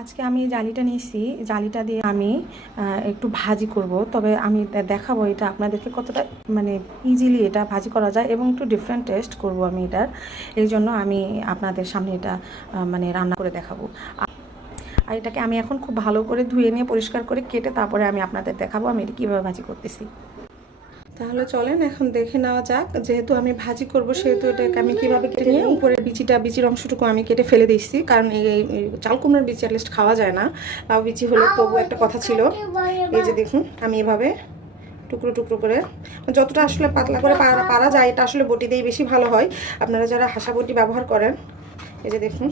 আজকে আমি জালিটা নিয়েছি, জালিটা দিয়ে আমি একটু ভাজি করব। তবে আমি দেখাবো এটা আপনাদেরকে কতটা মানে ইজিলি এটা ভাজি করা যায় এবং একটু ডিফারেন্ট টেস্ট করব আমি এটার। এই জন্য আমি আপনাদের সামনে এটা মানে রান্না করে দেখাবো। আর এটাকে আমি এখন খুব ভালো করে ধুয়ে নিয়ে পরিষ্কার করে কেটে তারপরে আমি আপনাদের দেখাবো আমি এটা কীভাবে ভাজি করতেছি। তাহলে চলেন এখন দেখে নেওয়া যাক। যেহেতু আমি ভাজি করব সেহেতু এটাকে আমি কীভাবে কেটে নিয়ে উপরের বিচির অংশটুকু আমি কেটে ফেলে দিচ্ছি, কারণ এই চাল কুমড়ার বিচি অ্যাটলিস্ট খাওয়া যায় না, লাউ বিচি হলে তবু একটা কথা ছিল। এই যে দেখুন আমি এভাবে টুকরো টুকরো করে যতটা আসলে পাতলা করে পারা যায়, এটা আসলে বটি দিয়েই বেশি ভালো হয়। আপনারা যারা হাসা বটি ব্যবহার করেন, এই যে দেখুন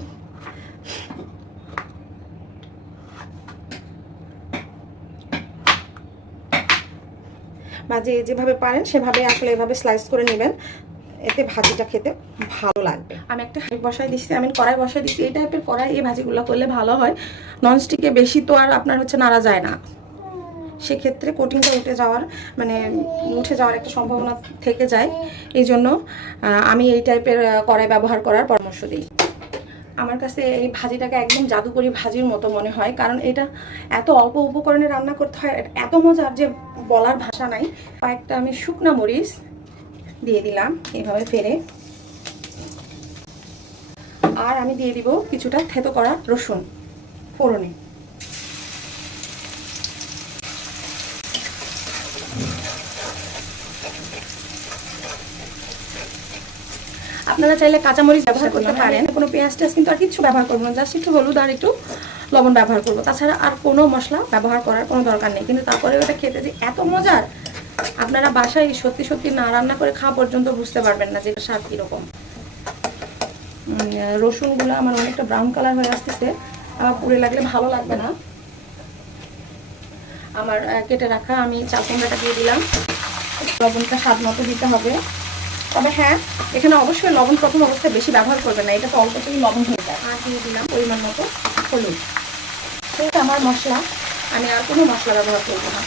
বা যেভাবে পারেন সেভাবে আসলে এভাবে স্লাইস করে নেবেন, এতে ভাজিটা খেতে ভালো লাগবে। আমি একটা হাঁড়ি বসাই দিচ্ছি, আমি কড়াই বসাই দিচ্ছি। এই টাইপের কড়াই এই ভাজিগুলো করলে ভালো হয়। ননস্টিকে বেশি তো আর আপনার নাড়া যায় না, সেক্ষেত্রে কোটিংটা উঠে যাওয়ার একটা সম্ভাবনা থেকে যায়। এই জন্য আমি এই টাইপের কড়াই ব্যবহার করার পরামর্শ দিই। আমার কাছে এই ভাজিটাকে একদম জাদুকরি ভাজির মতো মনে হয়, কারণ এটা এত অল্প উপকরণে রান্না করতে হয়, এত মজার যে বলার ভাষা নাই। কয়েকটা আমি শুকনা মরিচ দিয়ে দিলাম এভাবে ফেরে, আর আমি দিয়ে দিব কিছুটা থেতো করা রসুন ফোড়নে। আপনারা চাইলে কাঁচামরিচ ব্যবহার করতে পারেন, কোনো পেঁয়াজ টেয়াজ কিন্তু আর কিছু ব্যবহার করবো না, জাস্ট একটু হলুদ আর একটু লবণ ব্যবহার করবো। তাছাড়া আর কোনো মশলা ব্যবহার করার কোনো দরকার নেই। কিন্তু তারপরে ওটা খেতে যে এত মজার, আপনারা বাসায় সত্যি সত্যি না রান্না করে খাওয়া পর্যন্ত বুঝতে পারবেন না যে স্বাদ কীরকম। রসুনগুলো আমার অনেকটা ব্রাউন কালার হয়ে আসতেছে, আমার পুড়ে লাগলে ভালো লাগবে না। আমার কেটে রাখা আমি চাল কুমড়াটা দিয়ে দিলাম। লবণটা স্বাদ মতো দিতে হবে, তবে হ্যাঁ এখানে অবশ্যই লবণ প্রথম অবস্থায় বেশি ব্যবহার করবে না, এটা তো অল্পতেই লবণ হয়ে যায়। আর দিয়ে দিলাম পরিমাণ মতো হলুদ। সেটা আমার মশলা, আমি আর কোনো মশলা ব্যবহার করব না।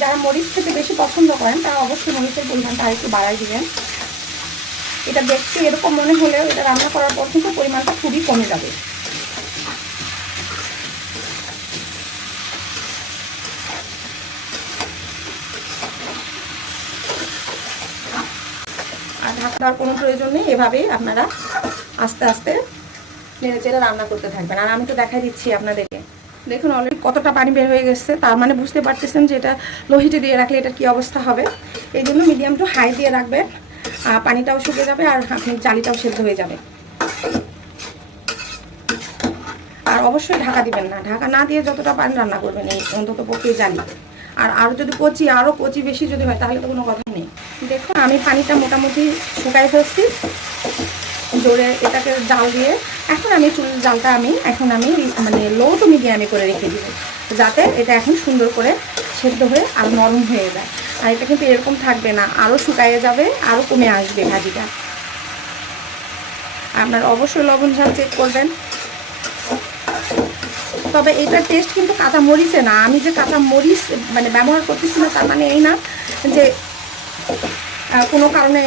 যারা মরিচ খেতে বেশি পছন্দ করেন তারা অবশ্যই মরিচের পরিমাণটা আরেকটু বাড়াই দিবেন। এটা দেখতে এরকম মনে হলেও এটা রান্না করার পর কিন্তু পরিমাণটা খুবই কমে যাবে। আর ঢাকা দেওয়ার কোনো প্রয়োজন নেই, এভাবেই আপনারা আস্তে আস্তে নেড়ে চেড়ে রান্না করতে থাকবেন। আর আমি তো দেখাই দিচ্ছি আপনাদেরকে, দেখুন অলরেডি কতটা পানি বের হয়ে গেছে, তার মানে বুঝতে পারতেছেন যে এটা লোহিতে দিয়ে রাখলে এটার কী অবস্থা হবে। এই জন্য মিডিয়াম টু হাই দিয়ে রাখবেন, পানিটাও শুকিয়ে যাবে আর আপনি চালিটাও সেদ্ধ হয়ে যাবে। আর অবশ্যই ঢাকা দিবেন না, ঢাকা না দিয়ে যতটা পানি রান্না করবেন এই অন্তত পক্ষে জালি। আর যদি আরও কচি বেশি যদি হয় তাহলে তো কোনো কথা নেই। দেখুন আমি পানিটা মোটামুটি শুকাই ফেলছি জোরে, এটাকে জাল দিয়ে এখন আমি জালটা এখন আমি মানে লো টু মিডিয়ামে করে রেখে দিব, যাতে এটা এখন সুন্দর করে সেদ্ধ হয়ে আর নরম হয়ে যায়। আর এটা কিন্তু এরকম থাকবে না, আরও শুকায়ে যাবে, আরও কমে আসবে ভাজিটা। আপনার অবশ্যই লবণ ঝাল চেক করবেন। তবে এটার টেস্ট কিন্তু কাঁচা মরিচে না, আমি যে কাঁচা মরিচ ব্যবহার করতেছি না তার মানে এই না যে কোনো কারণে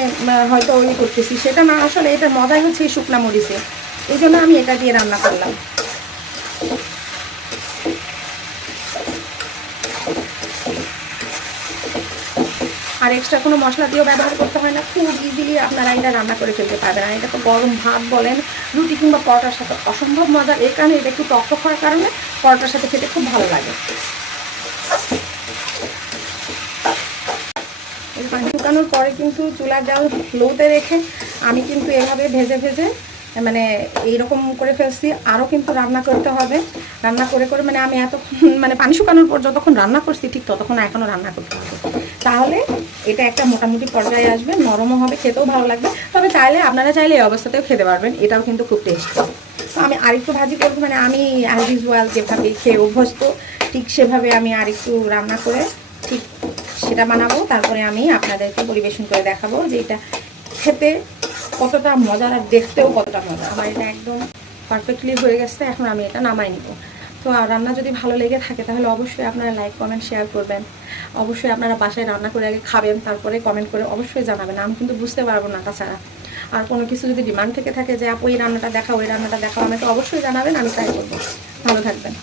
হয়তো ওই করতেছি, সেটা না। আসলে এটার মজাই হচ্ছে এই শুকনা মরিচে, এই জন্য আমি এটা দিয়ে রান্না করলাম। আর এক্সট্রা কোনো মশলা দিয়েও ব্যবহার করতে হয় না, খুব ইজিলি আপনারা এটা রান্না করে ফেলতে পারবেন। আর এটা তো গরম ভাত বলেন, রুটি কিংবা পরোটার সাথে অসম্ভব মজার। এই কারণে এটা একটু টক হওয়ার কারণে পরোটার সাথে খেতে খুব ভালো লাগে। এই পানি শুকানোর পরে কিন্তু চুলার জাল লোতে রেখে আমি কিন্তু এভাবে ভেজে ভেজে এইরকম করে ফেলছি। আরও কিন্তু রান্না করতে হবে, রান্না করে করে আমি এত পানি শুকানোর পর যতক্ষণ রান্না করছি ঠিক ততক্ষণ এখনও রান্না করতে হবে, তাহলে এটা একটা মোটামুটি পর্যায়ে আসবে, নরমও হবে, খেতেও ভালো লাগবে। তবে আপনারা চাইলে এই অবস্থাতেও খেতে পারবেন, এটাও কিন্তু খুব টেস্টি। তো আমি আরেকটু ভাজি করবো, আমি অ্যাজ ইউজুয়াল যেভাবে খেয়ে অভ্যস্ত ঠিক সেভাবে আমি আরেকটু রান্না করে ঠিক সেটা বানাবো। তারপরে আমি আপনাদেরকে পরিবেশন করে দেখাবো যে এটা খেতে কতটা মজার আর দেখতেও কতটা মজা। আমার এটা একদম পারফেক্টলি হয়ে গেছে, এখন আমি এটা নামাই নিব। তো রান্না যদি ভালো লেগে থাকে তাহলে অবশ্যই আপনারা লাইক কমেন্ট শেয়ার করবেন। অবশ্যই আপনারা বাসায় রান্না করে আগে খাবেন, তারপরে কমেন্ট করে অবশ্যই জানাবেন। আমি কিন্তু বুঝতে পারবো না তাছাড়া। আর কোনো কিছু যদি ডিমান্ড থেকে থাকে যে আপু এই রান্নাটা দেখাও, ওই রান্নাটা দেখাও, আমাকে অবশ্যই জানাবেন, আমি ট্রাই করবো। ভালো থাকবেন।